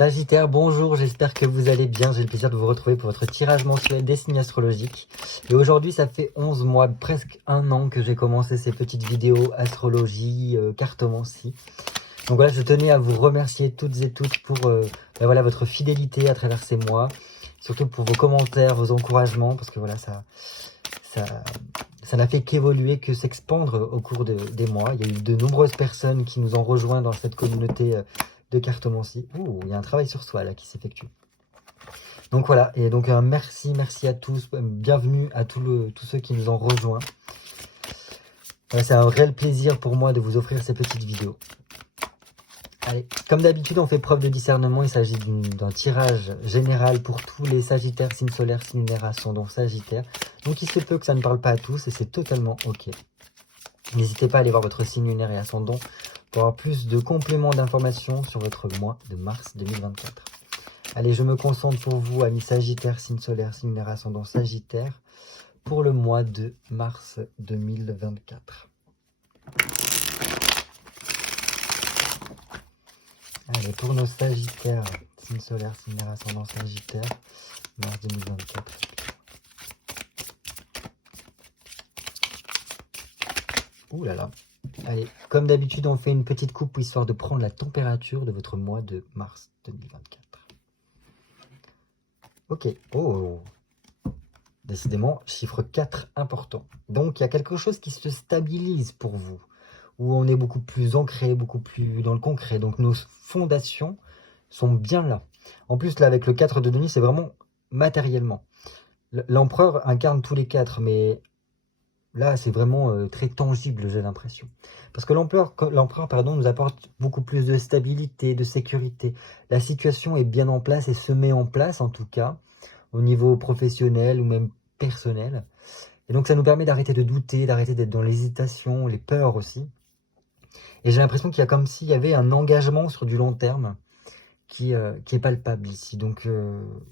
Sagittaire, bonjour, j'espère que vous allez bien. J'ai le plaisir de vous retrouver pour votre tirage mensuel des signes astrologiques. Et aujourd'hui, ça fait 11 mois, presque un an que j'ai commencé ces petites vidéos astrologie, cartomancie. Donc voilà, je tenais à vous remercier toutes et tous pour voilà, votre fidélité à travers ces mois. Surtout pour vos commentaires, vos encouragements, parce que voilà, ça n'a fait qu'évoluer, que s'expandre au cours des mois. Il y a eu de nombreuses personnes qui nous ont rejoints dans cette communauté de cartomancie. Ouh, il y a un travail sur soi là qui s'effectue. Donc voilà, et donc merci à tous, bienvenue à tous ceux qui nous ont rejoints. C'est un réel plaisir pour moi de vous offrir ces petites vidéos. Allez, comme d'habitude, on fait preuve de discernement. Il s'agit d'un tirage général pour tous les Sagittaires, signes solaires, signes lunaires, ascendant Sagittaire. Donc il se peut que ça ne parle pas à tous et c'est totalement ok. N'hésitez pas à aller voir votre signe lunaire et ascendant pour avoir plus de compléments d'informations sur votre mois de mars 2024. Allez, je me concentre pour vous, amis Sagittaires, signe solaire, signe lunaire, ascendant Sagittaire, pour le mois de mars 2024. Allez, pour nos Sagittaires, signe solaire, signe lunaire, ascendant Sagittaire, mars 2024. Ouh là là. Allez, comme d'habitude, on fait une petite coupe histoire de prendre la température de votre mois de mars 2024. Ok. Oh. Décidément, chiffre 4 important. Donc, il y a quelque chose qui se stabilise pour vous, où on est beaucoup plus ancré, beaucoup plus dans le concret. Donc, nos fondations sont bien là. En plus, là, avec le 4 de denier, c'est vraiment matériellement. L'empereur incarne tous les 4, mais là, c'est vraiment très tangible, j'ai l'impression. Parce que l'empereur, nous apporte beaucoup plus de stabilité, de sécurité. La situation est bien en place et se met en place, en tout cas, au niveau professionnel ou même personnel. Et donc, ça nous permet d'arrêter de douter, d'arrêter d'être dans l'hésitation, les peurs aussi. Et j'ai l'impression qu'il y a comme s'il y avait un engagement sur du long terme qui est palpable ici. Donc,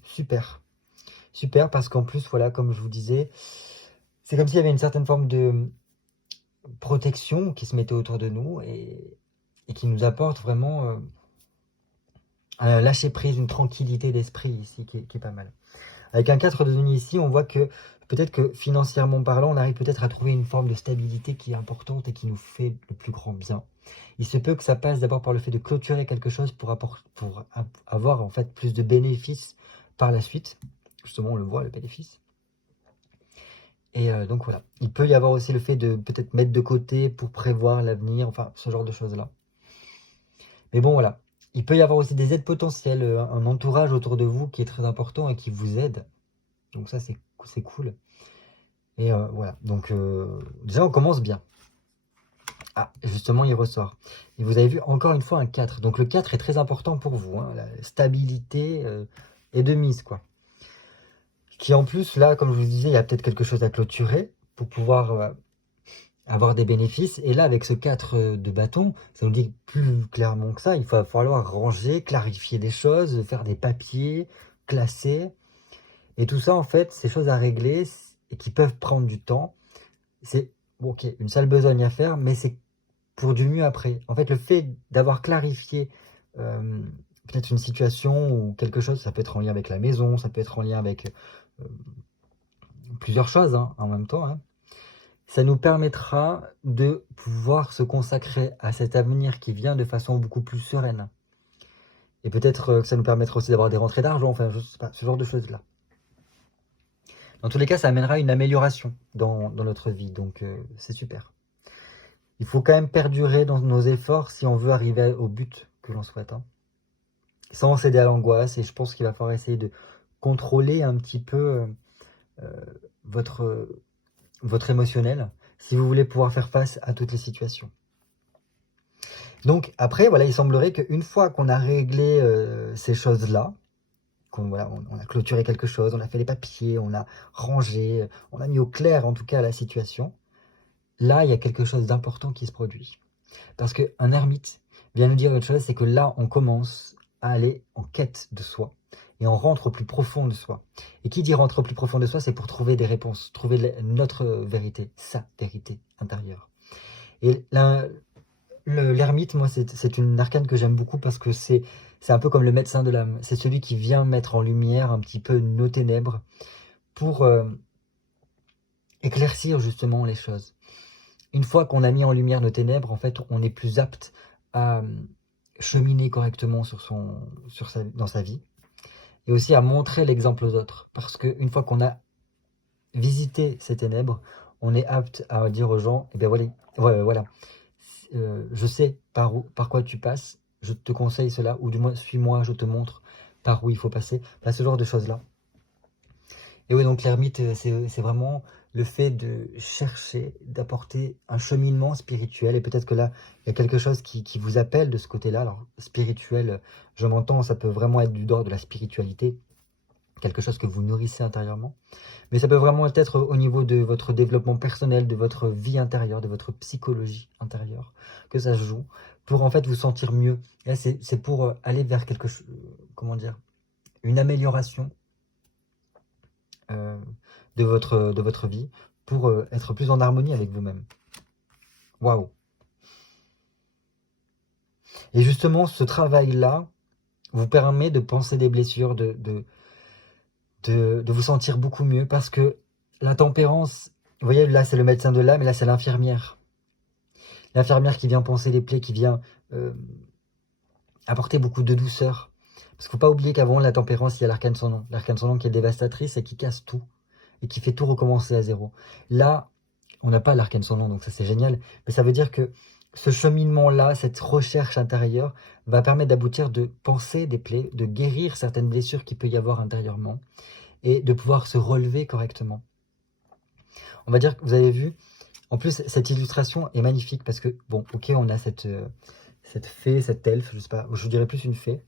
super. Super, parce qu'en plus, voilà, comme je vous disais, c'est comme s'il y avait une certaine forme de protection qui se mettait autour de nous et qui nous apporte vraiment un lâcher prise, une tranquillité d'esprit ici qui est pas mal. Avec un 4 de denier ici, on voit que peut-être que financièrement parlant, on arrive peut-être à trouver une forme de stabilité qui est importante et qui nous fait le plus grand bien. Il se peut que ça passe d'abord par le fait de clôturer quelque chose pour avoir en fait plus de bénéfices par la suite. Justement, on le voit, le bénéfice. Et donc voilà, il peut y avoir aussi le fait de peut-être mettre de côté pour prévoir l'avenir, enfin ce genre de choses-là. Mais bon voilà, il peut y avoir aussi des aides potentielles, un entourage autour de vous qui est très important et qui vous aide. Donc ça c'est cool. Et voilà, donc déjà on commence bien. Ah, justement il ressort. Et vous avez vu encore une fois un 4. Donc le 4 est très important pour vous, hein, la stabilité est de mise quoi. Qui en plus, là, comme je vous disais, il y a peut-être quelque chose à clôturer pour pouvoir avoir des bénéfices. Et là, avec ce 4 de bâton, ça nous dit plus clairement que ça, il va falloir ranger, clarifier des choses, faire des papiers, classer. Et tout ça, en fait, ces choses à régler et qui peuvent prendre du temps, c'est bon, ok, une sale besogne à faire, mais c'est pour du mieux après. En fait, le fait d'avoir clarifié peut-être une situation ou quelque chose, ça peut être en lien avec la maison, ça peut être en lien avec plusieurs choses hein, en même temps, hein. Ça nous permettra de pouvoir se consacrer à cet avenir qui vient de façon beaucoup plus sereine. Et peut-être que ça nous permettra aussi d'avoir des rentrées d'argent, enfin je sais pas, ce genre de choses-là. Dans tous les cas, ça amènera une amélioration dans notre vie, donc c'est super. Il faut quand même perdurer dans nos efforts si on veut arriver au but que l'on souhaite, hein. Sans céder à l'angoisse, et je pense qu'il va falloir essayer de contrôler un petit peu votre émotionnel, si vous voulez pouvoir faire face à toutes les situations. Donc après, voilà, il semblerait qu'une fois qu'on a réglé ces choses-là, on a clôturé quelque chose, on a fait les papiers, on a rangé, on a mis au clair en tout cas la situation, là, il y a quelque chose d'important qui se produit. Parce qu'un ermite vient nous dire autre chose, c'est que là, on commence à aller en quête de soi, et on rentre au plus profond de soi. Et qui dit rentre au plus profond de soi, c'est pour trouver des réponses, trouver notre vérité, sa vérité intérieure. Et l'ermite, moi, c'est une arcane que j'aime beaucoup parce que c'est c'est un peu comme le médecin de l'âme. C'est celui qui vient mettre en lumière un petit peu nos ténèbres pour éclaircir justement les choses. Une fois qu'on a mis en lumière nos ténèbres, en fait, on est plus apte à cheminer correctement dans sa vie, et aussi à montrer l'exemple aux autres. Parce qu'une fois qu'on a visité ces ténèbres, on est apte à dire aux gens, eh bien voilà, je sais par quoi tu passes, je te conseille cela, ou du moins suis-moi, je te montre par où il faut passer, ce genre de choses-là. Et oui, donc l'ermite, c'est vraiment le fait de chercher, d'apporter un cheminement spirituel. Et peut-être que là, il y a quelque chose qui vous appelle de ce côté-là. Alors, spirituel, je m'entends, ça peut vraiment être du dehors de la spiritualité, quelque chose que vous nourrissez intérieurement. Mais ça peut vraiment être au niveau de votre développement personnel, de votre vie intérieure, de votre psychologie intérieure, que ça se joue, pour en fait vous sentir mieux. Et là, c'est pour aller vers quelque chose, comment dire, une amélioration de votre vie, pour être plus en harmonie avec vous-même. Waouh! Et justement, ce travail-là vous permet de penser des blessures, de vous sentir beaucoup mieux, parce que la tempérance, vous voyez, là c'est le médecin de l'âme, et là c'est l'infirmière. L'infirmière qui vient panser les plaies, qui vient apporter beaucoup de douceur. Parce qu'il ne faut pas oublier qu'avant la tempérance, il y a l'arcane sans nom. L'arcane sans nom qui est dévastatrice et qui casse tout, et qui fait tout recommencer à zéro. Là, on n'a pas l'arcane sans nom, donc ça c'est génial. Mais ça veut dire que ce cheminement-là, cette recherche intérieure, va permettre d'aboutir, de penser des plaies, de guérir certaines blessures qu'il peut y avoir intérieurement, et de pouvoir se relever correctement. On va dire que vous avez vu, en plus cette illustration est magnifique, parce que, bon, ok, on a cette fée, cette elfe, je sais pas, je dirais plus une fée,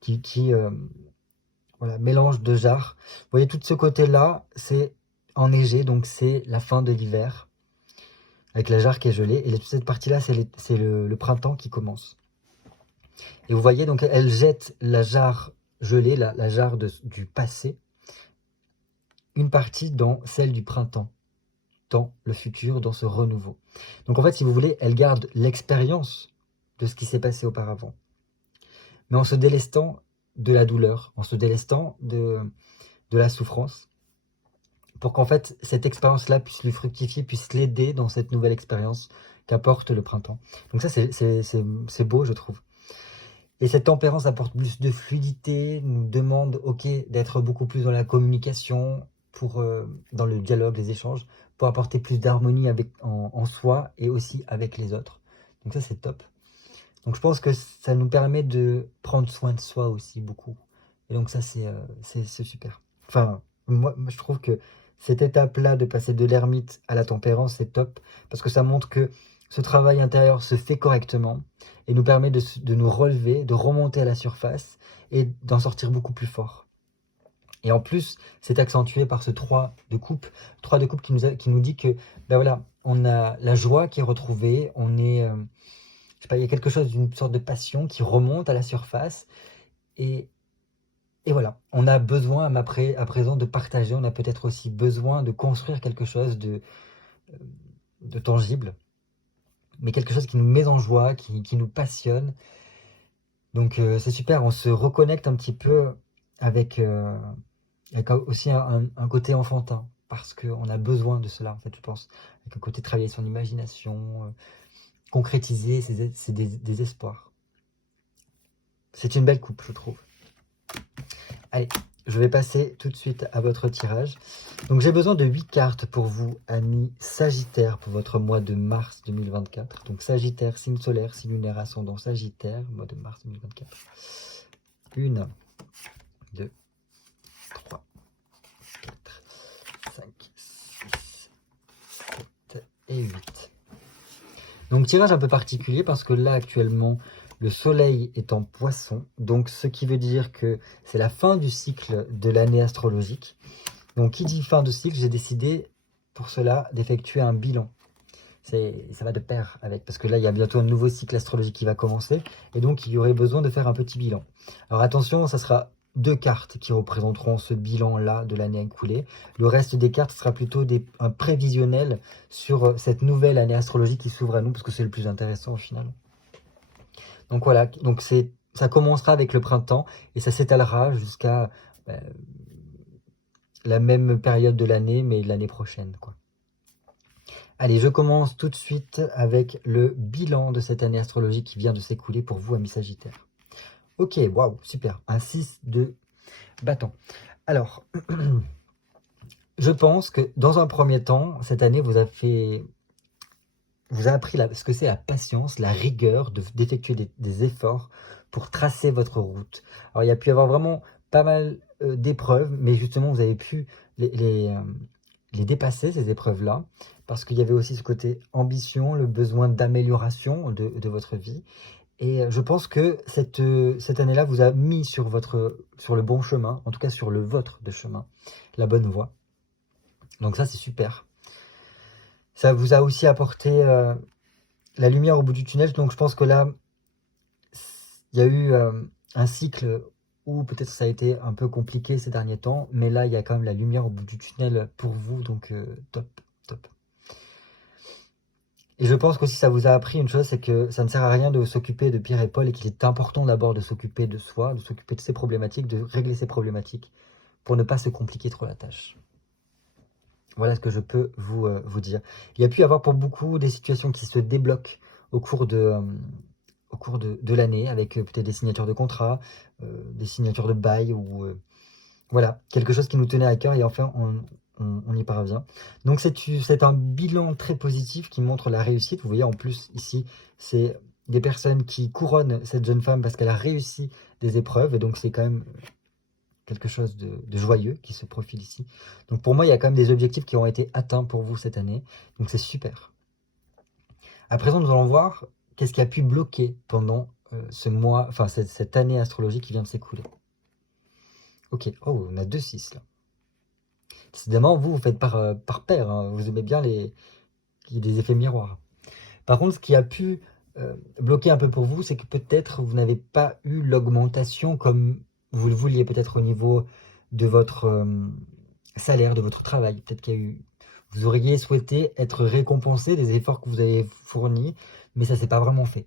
qui voilà, mélange de jarres. Vous voyez, tout ce côté-là, c'est enneigé, donc c'est la fin de l'hiver, avec la jarre qui est gelée, et toute cette partie-là, c'est le printemps qui commence. Et vous voyez, donc elle jette la jarre gelée, la jarre du passé, une partie dans celle du printemps, dans le futur, dans ce renouveau. Donc en fait, si vous voulez, elle garde l'expérience de ce qui s'est passé auparavant, mais en se délestant de la douleur, en se délestant de la souffrance, pour qu'en fait, cette expérience-là puisse lui fructifier, puisse l'aider dans cette nouvelle expérience qu'apporte le printemps. Donc ça, c'est beau, je trouve. Et cette tempérance apporte plus de fluidité, nous demande, ok, d'être beaucoup plus dans la communication, dans le dialogue, les échanges, pour apporter plus d'harmonie en soi et aussi avec les autres. Donc ça, c'est top. Donc je pense que ça nous permet de prendre soin de soi aussi beaucoup. Et donc ça, c'est super. Enfin, moi, je trouve que cette étape-là de passer de l'ermite à la tempérance, c'est top, parce que ça montre que ce travail intérieur se fait correctement et nous permet de nous relever, de remonter à la surface et d'en sortir beaucoup plus fort. Et en plus, c'est accentué par ce 3 de coupe. 3 de coupe qui nous dit que, ben voilà, on a la joie qui est retrouvée, on est, je sais pas, il y a quelque chose d'une sorte de passion qui remonte à la surface. Et voilà, on a besoin à présent de partager, on a peut-être aussi besoin de construire quelque chose de tangible, mais quelque chose qui nous met en joie, qui nous passionne. Donc c'est super, on se reconnecte un petit peu avec aussi un côté enfantin, parce qu'on a besoin de cela, en fait, je pense. Avec un côté travailler son imagination, concrétiser des espoirs. C'est une belle coupe, je trouve. Allez, je vais passer tout de suite à votre tirage. Donc j'ai besoin de 8 cartes pour vous, amis Sagittaire, pour votre mois de mars 2024. Donc Sagittaire, signe solaire, signe lunaire, ascendant Sagittaire, mois de mars 2024. 1, 2, 3, 4, 5, 6, 7 et 8. Donc tirage un peu particulier parce que là actuellement le soleil est en poisson, donc ce qui veut dire que c'est la fin du cycle de l'année astrologique. Donc qui dit fin de cycle, j'ai décidé pour cela d'effectuer un bilan. Ça va de pair avec, parce que là il y a bientôt un nouveau cycle astrologique qui va commencer, et donc il y aurait besoin de faire un petit bilan. Alors attention, ça sera 2 cartes qui représenteront ce bilan-là de l'année écoulée. Le reste des cartes sera plutôt un prévisionnel sur cette nouvelle année astrologique qui s'ouvre à nous, parce que c'est le plus intéressant au final. Donc voilà, donc c'est ça commencera avec le printemps et ça s'étalera jusqu'à la même période de l'année, mais l'année prochaine, quoi. Allez, je commence tout de suite avec le bilan de cette année astrologique qui vient de s'écouler pour vous, amis Sagittaires. Ok, waouh, super, un 6 de bâton. Alors, je pense que dans un premier temps, cette année vous a appris ce que c'est la patience, la rigueur, d'effectuer des efforts pour tracer votre route. Alors, il y a pu y avoir vraiment pas mal d'épreuves, mais justement, vous avez pu les dépasser, ces épreuves-là, parce qu'il y avait aussi ce côté ambition, le besoin d'amélioration de votre vie. Et je pense que cette année-là vous a mis sur le bon chemin, en tout cas sur le vôtre de chemin, la bonne voie. Donc ça, c'est super. Ça vous a aussi apporté la lumière au bout du tunnel. Donc je pense que là, il y a eu un cycle où peut-être ça a été un peu compliqué ces derniers temps, mais là, il y a quand même la lumière au bout du tunnel pour vous, donc top, top. Et je pense qu'aussi ça vous a appris une chose, c'est que ça ne sert à rien de s'occuper de Pierre et Paul et qu'il est important d'abord de s'occuper de soi, de s'occuper de ses problématiques, de régler ses problématiques pour ne pas se compliquer trop la tâche. Voilà ce que je peux vous dire. Il y a pu y avoir pour beaucoup des situations qui se débloquent au cours de l'année, avec peut-être des signatures de contrats, des signatures de bail, ou voilà, quelque chose qui nous tenait à cœur et enfin on y parvient. Donc c'est un bilan très positif qui montre la réussite. Vous voyez en plus ici, c'est des personnes qui couronnent cette jeune femme parce qu'elle a réussi des épreuves et donc c'est quand même quelque chose de joyeux qui se profile ici. Donc pour moi, il y a quand même des objectifs qui ont été atteints pour vous cette année. Donc c'est super. À présent, nous allons voir qu'est-ce qui a pu bloquer pendant ce mois, enfin cette année astrologique qui vient de s'écouler. Ok, oh, on a 2-6 là. Décidément, vous faites par paire, hein. Vous aimez bien il y a des effets miroirs. Par contre, ce qui a pu bloquer un peu pour vous, c'est que peut-être vous n'avez pas eu l'augmentation comme vous le vouliez, peut-être au niveau de votre salaire, de votre travail. Peut-être vous auriez souhaité être récompensé des efforts que vous avez fournis, mais ça ne s'est pas vraiment fait.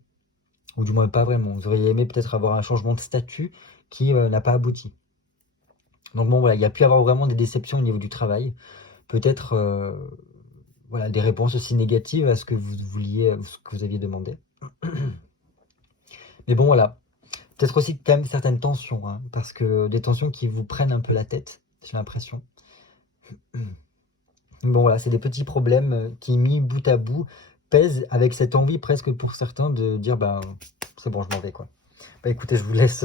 Ou du moins pas vraiment. Vous auriez aimé peut-être avoir un changement de statut qui n'a pas abouti. Donc bon, voilà, il y a pu y avoir vraiment des déceptions au niveau du travail. Peut-être voilà, des réponses aussi négatives à ce que vous vouliez, ce que vous aviez demandé. Mais bon, voilà. Peut-être aussi quand même certaines tensions, hein, parce que des tensions qui vous prennent un peu la tête, j'ai l'impression. Bon, voilà, c'est des petits problèmes qui, mis bout à bout, pèsent avec cette envie presque pour certains de dire, bah, c'est bon, je m'en vais, quoi. Bah, écoutez, je vous laisse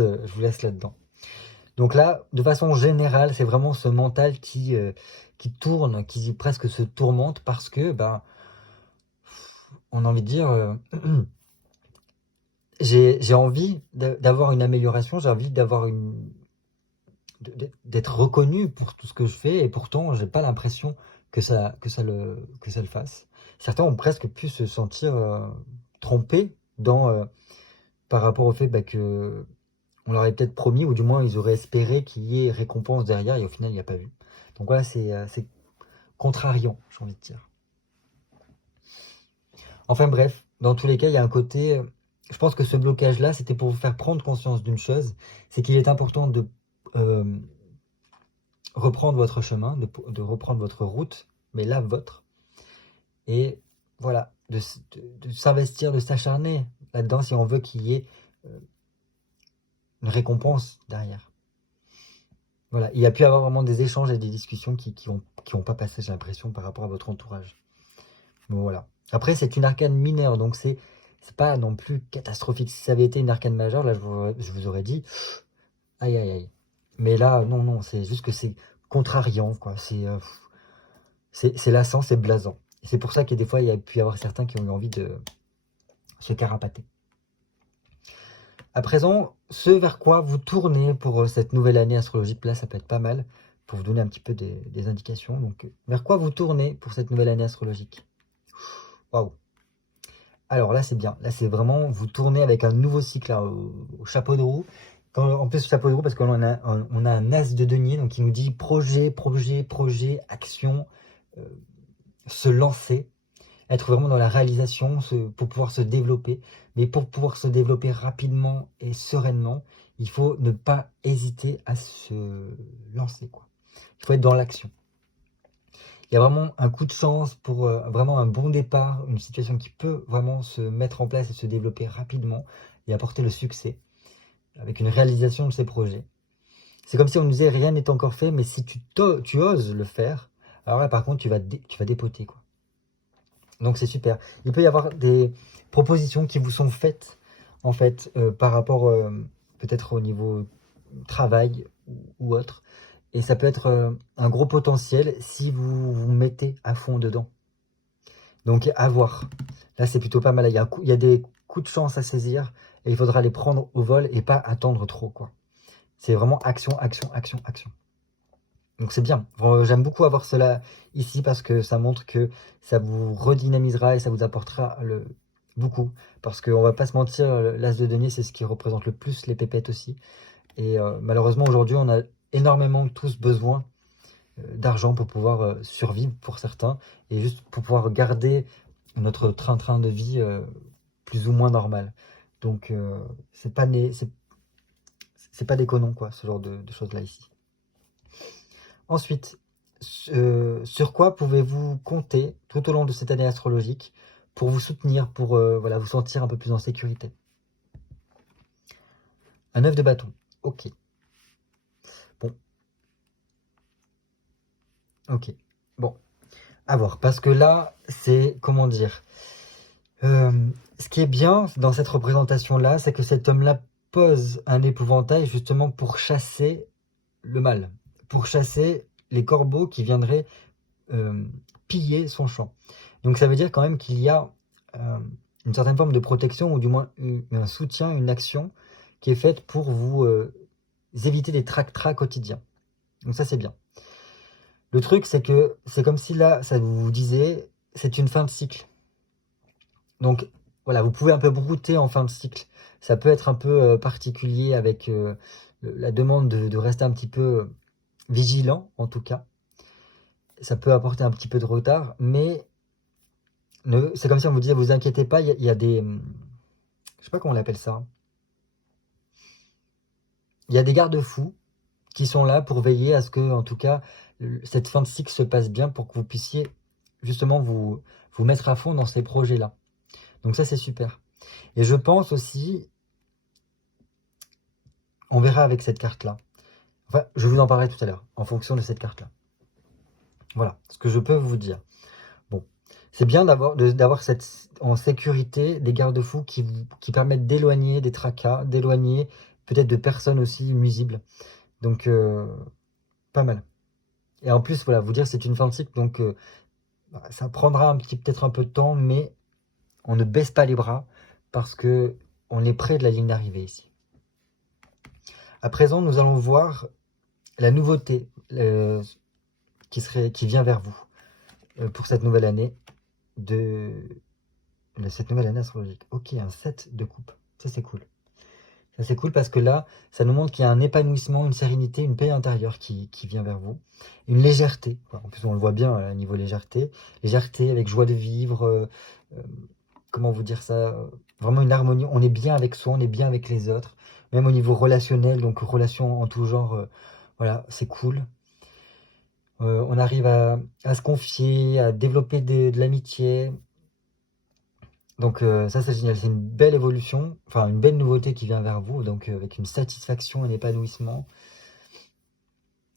là-dedans. Donc là, de façon générale, c'est vraiment ce mental qui tourne, qui presque se tourmente parce que, ben, on a envie de dire, j'ai envie d'avoir une amélioration, j'ai envie d'être reconnu pour tout ce que je fais, et pourtant, j'ai pas l'impression que ça le fasse. Certains ont presque pu se sentir trompés par rapport au fait que on leur avait peut-être promis, ou du moins ils auraient espéré qu'il y ait récompense derrière, et au final il n'y a pas eu. Donc voilà, c'est contrariant, j'ai envie de dire. Enfin bref, dans tous les cas, il y a un côté... je pense que ce blocage-là, c'était pour vous faire prendre conscience d'une chose, c'est qu'il est important de reprendre votre chemin, de reprendre votre route, mais la vôtre. Et voilà, de s'investir, de s'acharner là-dedans si on veut qu'il y ait une récompense derrière. Voilà, il y a pu y avoir vraiment des échanges et des discussions qui ont pas passé, j'ai l'impression, par rapport à votre entourage. Bon, voilà. Après, c'est une arcane mineure, donc c'est pas non plus catastrophique. Si ça avait été une arcane majeure, là, je vous aurais dit, aïe, aïe, aïe. Mais là, non, c'est juste que c'est contrariant, quoi. C'est lassant, c'est blasant. Et c'est pour ça que des fois, il y a pu y avoir certains qui ont eu envie de se carapater. À présent, ce vers quoi vous tournez pour cette nouvelle année astrologique, là, ça peut être pas mal, pour vous donner un petit peu des indications. Donc, vers quoi vous tournez pour cette nouvelle année astrologique? Waouh! Alors là, c'est bien. Là, c'est vraiment, vous tournez avec un nouveau cycle là, au chapeau de roue. En plus, chapeau de roue, parce qu'on a un as de denier, donc il nous dit projet, action, se lancer. être vraiment dans la réalisation pour pouvoir se développer. Mais pour pouvoir se développer rapidement et sereinement, il faut ne pas hésiter à se lancer, quoi. Il faut être dans l'action. Il y a vraiment un coup de chance pour vraiment un bon départ, une situation qui peut vraiment se mettre en place et se développer rapidement et apporter le succès avec une réalisation de ses projets. C'est comme si on nous disait rien n'est encore fait, mais si tu oses le faire, alors là par contre tu vas dépoter, quoi. Donc c'est super. Il peut y avoir des propositions qui vous sont faites en fait par rapport peut-être au niveau travail ou autre. Et ça peut être un gros potentiel si vous vous mettez à fond dedans. Donc à voir. Là c'est plutôt pas mal. Il y a des coups de chance à saisir et il faudra les prendre au vol et pas attendre trop, quoi. C'est vraiment action, action, action, action. Donc c'est bien. J'aime beaucoup avoir cela ici parce que ça montre que ça vous redynamisera et ça vous apportera beaucoup. Parce qu'on va pas se mentir, l'as de denier, c'est ce qui représente le plus les pépettes aussi. Et malheureusement, aujourd'hui, on a énormément tous besoin d'argent pour pouvoir survivre pour certains et juste pour pouvoir garder notre train-train de vie plus ou moins normal. Donc c'est pas déconnant, quoi, ce genre de choses-là ici. Ensuite, sur quoi pouvez-vous compter tout au long de cette année astrologique pour vous soutenir, pour voilà, vous sentir un peu plus en sécurité? Un 9 de bâton. Ok. Bon. Ok. Bon. À voir. Parce que là, c'est, comment dire, ce qui est bien dans cette représentation-là, c'est que cet homme-là pose un épouvantail justement pour chasser le mal, pour chasser les corbeaux qui viendraient piller son champ. Donc ça veut dire quand même qu'il y a une certaine forme de protection, ou du moins un soutien, une action qui est faite pour vous éviter des trac-trac quotidiens. Donc ça c'est bien. Le truc c'est que c'est comme si là, ça vous disait, c'est une fin de cycle. Donc voilà, vous pouvez un peu brouter en fin de cycle. Ça peut être un peu particulier avec la demande de rester un petit peu vigilant en tout cas. Ça peut apporter un petit peu de retard, mais c'est comme si on vous disait, vous inquiétez pas, il y a des... Je sais pas comment on appelle ça. Il y a des garde-fous qui sont là pour veiller à ce que, en tout cas, cette fin de cycle se passe bien pour que vous puissiez justement vous mettre à fond dans ces projets-là. Donc ça, c'est super. Et je pense aussi, on verra avec cette carte-là. Enfin, je vous en parlerai tout à l'heure, en fonction de cette carte-là. Voilà, ce que je peux vous dire. Bon, c'est bien d'avoir en sécurité des garde-fous qui permettent d'éloigner des tracas, d'éloigner peut-être de personnes aussi nuisibles. Donc, pas mal. Et en plus, voilà, vous dire c'est une fin de cycle, donc ça prendra peut-être un peu de temps, mais on ne baisse pas les bras parce que on est près de la ligne d'arrivée ici. À présent, nous allons voir la nouveauté qui vient vers vous pour cette nouvelle année cette nouvelle année astrologique. Ok, un 7 de coupe. Ça, c'est cool. Ça, c'est cool parce que là, ça nous montre qu'il y a un épanouissement, une sérénité, une paix intérieure qui vient vers vous. Une légèreté. En plus, on le voit bien à niveau légèreté. Légèreté avec joie de vivre. Comment vous dire ça? Vraiment une harmonie. On est bien avec soi, on est bien avec les autres. Même au niveau relationnel, donc relations en tout genre. Voilà, c'est cool. On arrive à se confier, à développer de l'amitié. Donc ça c'est génial, c'est une belle évolution, enfin une belle nouveauté qui vient vers vous, donc avec une satisfaction, un épanouissement.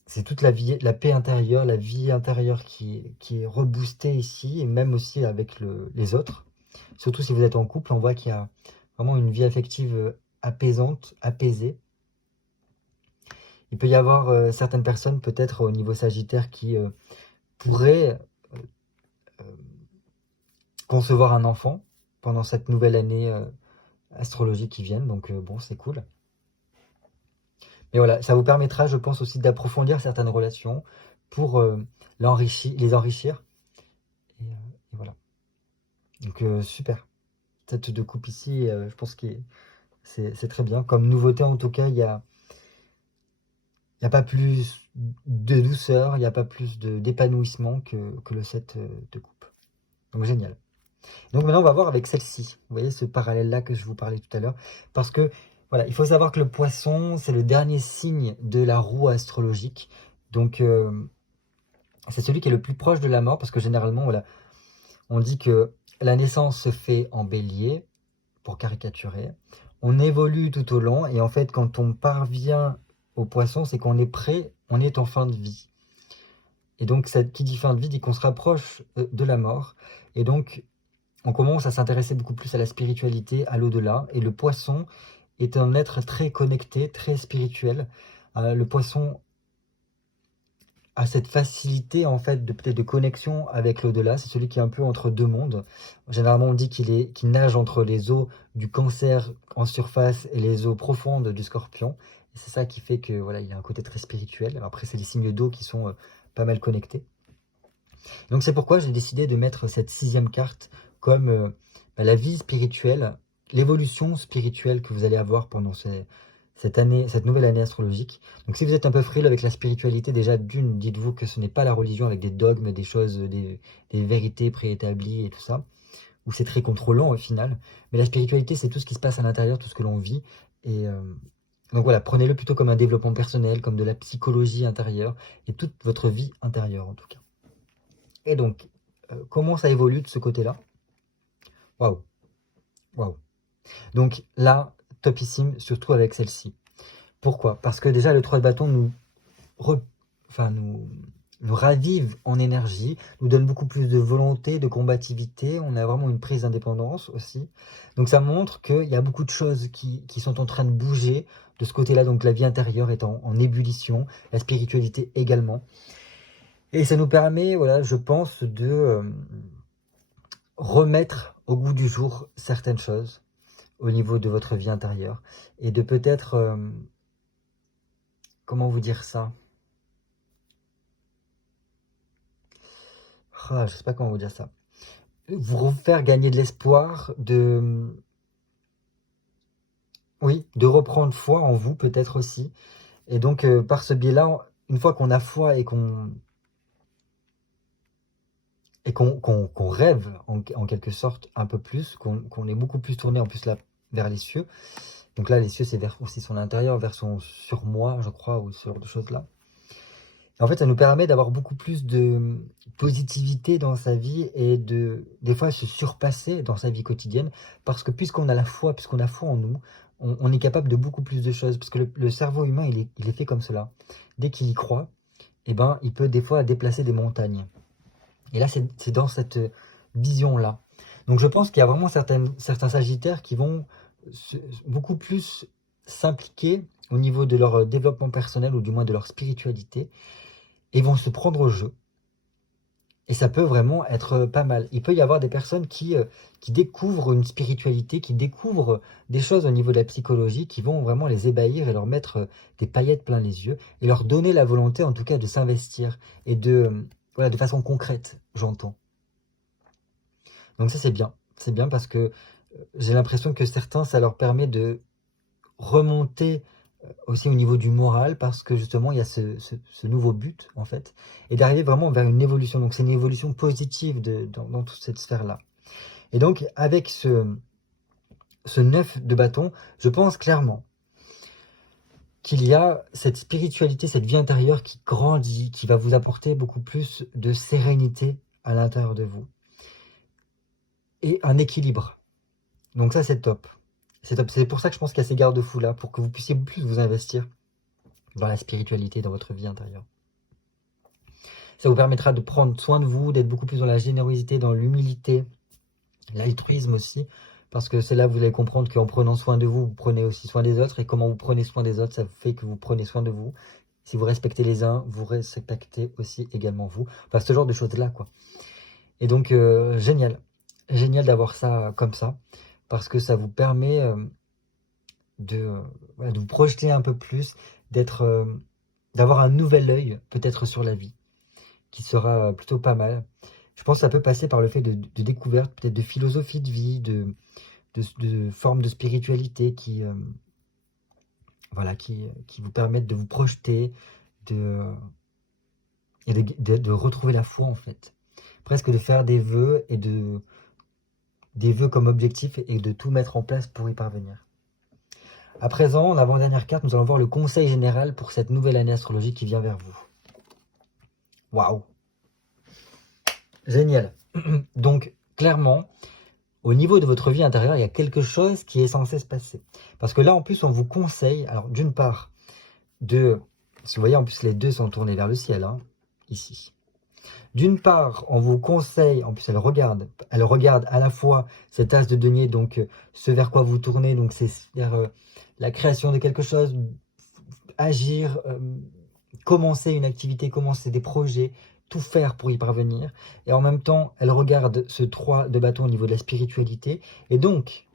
C'est toute la vie, la paix intérieure, la vie intérieure qui est reboostée ici, et même aussi avec les autres. Surtout si vous êtes en couple, on voit qu'il y a vraiment une vie affective apaisante, apaisée. Il peut y avoir certaines personnes, peut-être au niveau sagittaire, qui pourraient euh, concevoir un enfant pendant cette nouvelle année astrologique qui vient, donc bon, c'est cool. Mais voilà, ça vous permettra, je pense aussi, d'approfondir certaines relations pour les enrichir. Et voilà. Donc super. Tête de coupe ici, je pense que c'est très bien. Comme nouveauté, en tout cas, il y a pas plus de douceur, il n'y a pas plus d'épanouissement que le 7 de coupe. Donc génial. Donc maintenant, on va voir avec celle-ci. Vous voyez ce parallèle-là que je vous parlais tout à l'heure. Parce que, voilà, il faut savoir que le poisson, c'est le dernier signe de la roue astrologique. Donc, c'est celui qui est le plus proche de la mort, parce que généralement, voilà, on dit que la naissance se fait en bélier, pour caricaturer. On évolue tout au long, et en fait, quand on parvient au poisson, c'est qu'on est prêt, on est en fin de vie. Et donc, qui dit fin de vie, dit qu'on se rapproche de la mort. Et donc, on commence à s'intéresser beaucoup plus à la spiritualité, à l'au-delà. Et le poisson est un être très connecté, très spirituel. Le poisson a cette facilité en fait de peut-être de connexion avec l'au-delà. C'est celui qui est un peu entre deux mondes. Généralement, on dit qu'il nage entre les eaux du Cancer en surface et les eaux profondes du Scorpion. Et c'est ça qui fait que voilà, il y a un côté très spirituel. Après, c'est les signes d'eau qui sont pas mal connectés. Donc c'est pourquoi j'ai décidé de mettre cette 6e carte comme la vie spirituelle, l'évolution spirituelle que vous allez avoir pendant cette nouvelle année astrologique. Donc si vous êtes un peu frileux avec la spiritualité, déjà d'une, dites-vous que ce n'est pas la religion avec des dogmes, des choses, des vérités préétablies et tout ça, où c'est très contrôlant au final. Mais la spiritualité, c'est tout ce qui se passe à l'intérieur, tout ce que l'on vit. Et donc voilà, prenez-le plutôt comme un développement personnel, comme de la psychologie intérieure, et toute votre vie intérieure en tout cas. Et donc, comment ça évolue de ce côté-là? Waouh, waouh. Donc là, topissime, surtout avec celle-ci. Pourquoi? Parce que déjà, le 3 de bâton nous ravive en énergie, nous donne beaucoup plus de volonté, de combativité. On a vraiment une prise d'indépendance aussi. Donc ça montre qu'il y a beaucoup de choses qui sont en train de bouger de ce côté-là. Donc la vie intérieure est en ébullition, la spiritualité également. Et ça nous permet, voilà, je pense, de remettre au goût du jour certaines choses au niveau de votre vie intérieure et de peut-être, comment vous dire ça? Je sais pas comment vous dire ça. Vous refaire gagner de l'espoir, oui, de reprendre foi en vous peut-être aussi. Et donc par ce biais-là, une fois qu'on a foi et qu'on rêve en quelque sorte un peu plus, qu'on est beaucoup plus tourné en plus là vers les cieux. Donc là, les cieux, c'est vers aussi son intérieur, vers son surmoi, je crois, ou ce genre de choses-là. En fait, ça nous permet d'avoir beaucoup plus de positivité dans sa vie et des fois, se surpasser dans sa vie quotidienne. Parce que puisqu'on a foi en nous, on est capable de beaucoup plus de choses. Parce que le cerveau humain, il est fait comme cela. Dès qu'il y croit, eh ben, il peut des fois déplacer des montagnes. Et là, c'est dans cette vision-là. Donc je pense qu'il y a vraiment certains sagittaires qui vont beaucoup plus s'impliquer au niveau de leur développement personnel ou du moins de leur spiritualité et vont se prendre au jeu. Et ça peut vraiment être pas mal. Il peut y avoir des personnes qui découvrent une spiritualité, qui découvrent des choses au niveau de la psychologie, qui vont vraiment les ébahir et leur mettre des paillettes plein les yeux et leur donner la volonté en tout cas de s'investir et voilà, de façon concrète, j'entends. Donc ça c'est bien. C'est bien parce que j'ai l'impression que certains, ça leur permet de remonter aussi au niveau du moral parce que justement il y a ce nouveau but en fait et d'arriver vraiment vers une évolution. Donc c'est une évolution positive dans toute cette sphère-là. Et donc avec ce 9 de bâton, je pense clairement qu'il y a cette spiritualité, cette vie intérieure qui grandit, qui va vous apporter beaucoup plus de sérénité à l'intérieur de vous et un équilibre. Donc ça c'est top. C'est top. C'est pour ça que je pense qu'il y a ces garde-fous là, pour que vous puissiez plus vous investir dans la spiritualité, dans votre vie intérieure. Ça vous permettra de prendre soin de vous, d'être beaucoup plus dans la générosité, dans l'humilité, l'altruisme aussi, parce que c'est là que vous allez comprendre qu'en prenant soin de vous, vous prenez aussi soin des autres, et comment vous prenez soin des autres, ça fait que vous prenez soin de vous. Si vous respectez les uns, vous respectez aussi également vous. Enfin, ce genre de choses-là, quoi. Et donc, génial. Génial d'avoir ça comme ça, parce que ça vous permet de vous projeter un peu plus, d'avoir un nouvel œil, peut-être, sur la vie, qui sera plutôt pas mal. Je pense que ça peut passer par le fait de découverte, peut-être de philosophie de vie, de formes de spiritualité voilà, qui vous permettent de vous projeter et de retrouver la foi en fait. Presque de faire des vœux et des vœux comme objectif et de tout mettre en place pour y parvenir. À présent, l'avant-dernière carte, nous allons voir le conseil général pour cette nouvelle année astrologique qui vient vers vous. Waouh! Génial! Donc, clairement, au niveau de votre vie intérieure, il y a quelque chose qui est censé se passer. Parce que là, en plus, on vous conseille, alors d'une part, si vous voyez, en plus, les deux sont tournés vers le ciel, hein, ici. D'une part, on vous conseille, en plus elle regarde à la fois cet as de denier, donc ce vers quoi vous tournez, donc c'est vers la création de quelque chose, agir, commencer une activité, commencer des projets, tout faire pour y parvenir. Et en même temps, elle regarde ce 3 de bâton au niveau de la spiritualité. Et donc,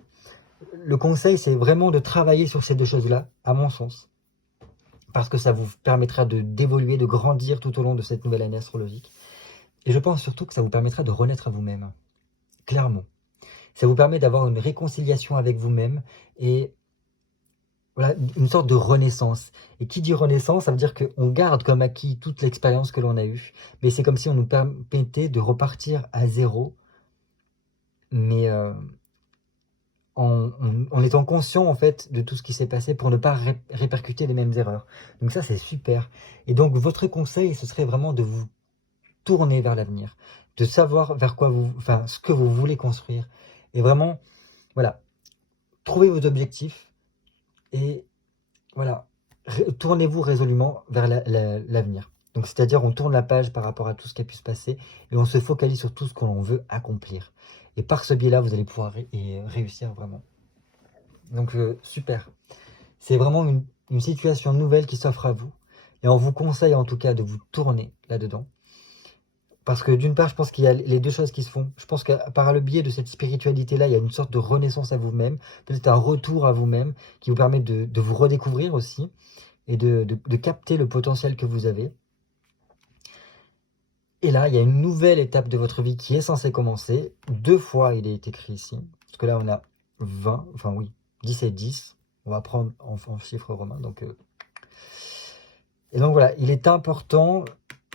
le conseil, c'est vraiment de travailler sur ces deux choses-là, à mon sens. Parce que ça vous permettra d'évoluer, de grandir tout au long de cette nouvelle année astrologique. Et je pense surtout que ça vous permettra de renaître à vous-même, clairement. Ça vous permet d'avoir une réconciliation avec vous-même et voilà, une sorte de renaissance. Et qui dit renaissance, ça veut dire qu'on garde comme acquis toute l'expérience que l'on a eue, mais c'est comme si on nous permettait de repartir à zéro, mais en étant conscient en fait de tout ce qui s'est passé pour ne pas répercuter les mêmes erreurs. Donc ça, c'est super. Et donc votre conseil, ce serait vraiment de vous tourner vers l'avenir, de savoir vers quoi ce que vous voulez construire. Et vraiment, voilà, trouvez vos objectifs et voilà, tournez-vous résolument vers l'avenir. Donc c'est-à-dire on tourne la page par rapport à tout ce qui a pu se passer et on se focalise sur tout ce que l'on veut accomplir. Et par ce biais-là, vous allez pouvoir réussir vraiment. Donc super. C'est vraiment une situation nouvelle qui s'offre à vous. Et on vous conseille en tout cas de vous tourner là-dedans. Parce que d'une part, je pense qu'il y a les deux choses qui se font. Je pense que par le biais de cette spiritualité-là, il y a une sorte de renaissance à vous-même, peut-être un retour à vous-même qui vous permet de vous redécouvrir aussi et de capter le potentiel que vous avez. Et là, il y a une nouvelle étape de votre vie qui est censée commencer. 2 fois, il est écrit ici. Parce que là, on a 20, enfin oui, 10 et 10. On va prendre en chiffre romain. Et donc voilà, il est important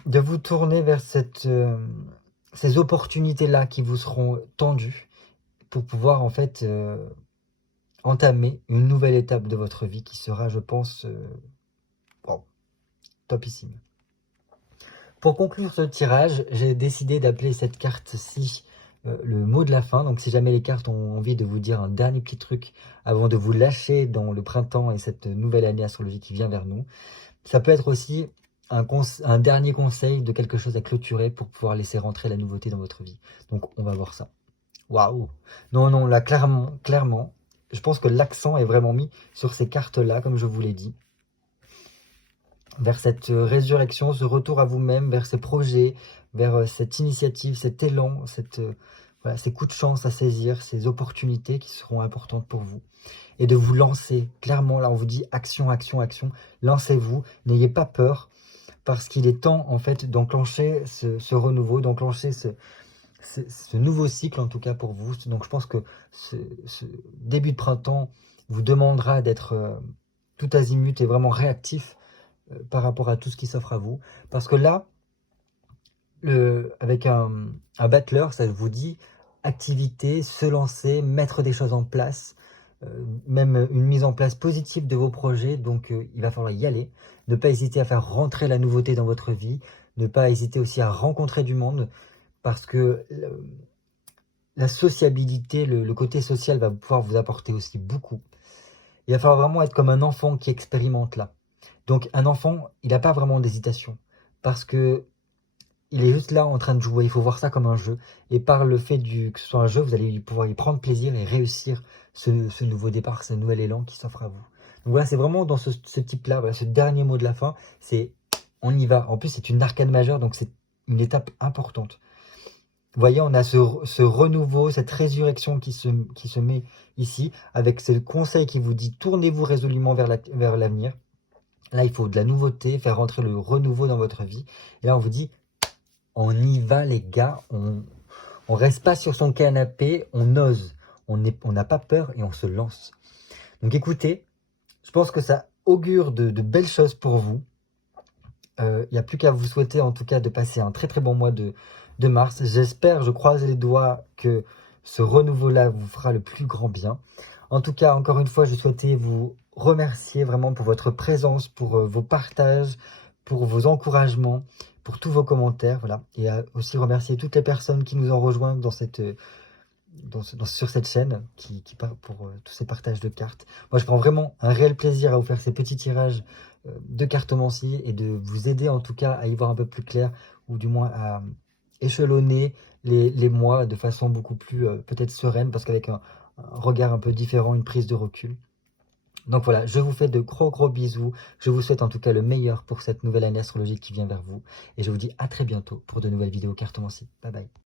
de vous tourner vers ces opportunités-là qui vous seront tendues pour pouvoir en fait entamer une nouvelle étape de votre vie qui sera, je pense, wow, topissime. Pour conclure ce tirage, j'ai décidé d'appeler cette carte-ci le mot de la fin. Donc si jamais les cartes ont envie de vous dire un dernier petit truc avant de vous lâcher dans le printemps et cette nouvelle année astrologique qui vient vers nous, ça peut être aussi un dernier conseil de quelque chose à clôturer pour pouvoir laisser rentrer la nouveauté dans votre vie. Donc on va voir ça. Waouh! Non, là clairement, je pense que l'accent est vraiment mis sur ces cartes-là, comme je vous l'ai dit. Vers cette résurrection, ce retour à vous-même, vers ces projets, vers cette initiative, cet élan, voilà, ces coups de chance à saisir, ces opportunités qui seront importantes pour vous. Et de vous lancer. Clairement, là, on vous dit action, action, action. Lancez-vous, n'ayez pas peur, parce qu'il est temps, en fait, d'enclencher ce renouveau, d'enclencher ce nouveau cycle, en tout cas pour vous. Donc, je pense que ce début de printemps vous demandera d'être tout azimut et vraiment réactif par rapport à tout ce qui s'offre à vous. Parce que là, avec un battleur, ça vous dit activité, se lancer, mettre des choses en place, même une mise en place positive de vos projets. Donc il va falloir y aller. Ne pas hésiter à faire rentrer la nouveauté dans votre vie. Ne pas hésiter aussi à rencontrer du monde. Parce que la sociabilité, le côté social va pouvoir vous apporter aussi beaucoup. Il va falloir vraiment être comme un enfant qui expérimente là. Donc un enfant, il n'a pas vraiment d'hésitation. Parce que il est juste là en train de jouer, il faut voir ça comme un jeu. Et par le fait que ce soit un jeu, vous allez pouvoir y prendre plaisir et réussir ce nouveau départ, ce nouvel élan qui s'offre à vous. Donc voilà, c'est vraiment dans ce type-là, voilà, ce dernier mot de la fin, c'est on y va. En plus, c'est une arcane majeure, donc c'est une étape importante. Vous voyez, on a ce renouveau, cette résurrection qui se met ici, avec ce conseil qui vous dit tournez-vous résolument vers l'avenir. Là, il faut de la nouveauté, faire rentrer le renouveau dans votre vie. Et là, on vous dit on y va les gars, on reste pas sur son canapé, on ose, on n'a pas peur et on se lance. Donc écoutez, je pense que ça augure de belles choses pour vous. Il n'y a plus qu'à vous souhaiter en tout cas de passer un très très bon mois de mars. J'espère, je croise les doigts que ce renouveau-là vous fera le plus grand bien. En tout cas, encore une fois, je souhaitais vous remercier vraiment pour votre présence, pour vos partages, pour vos encouragements, pour tous vos commentaires, voilà. Et aussi remercier toutes les personnes qui nous ont rejoints dans cette, sur cette chaîne, qui part pour tous ces partages de cartes. Moi, je prends vraiment un réel plaisir à vous faire ces petits tirages de cartomancie et de vous aider en tout cas à y voir un peu plus clair, ou du moins à échelonner les mois de façon beaucoup plus peut-être sereine, parce qu'avec un regard un peu différent, une prise de recul. Donc voilà, je vous fais de gros bisous. Je vous souhaite en tout cas le meilleur pour cette nouvelle année astrologique qui vient vers vous. Et je vous dis à très bientôt pour de nouvelles vidéos cartomancie. Bye bye.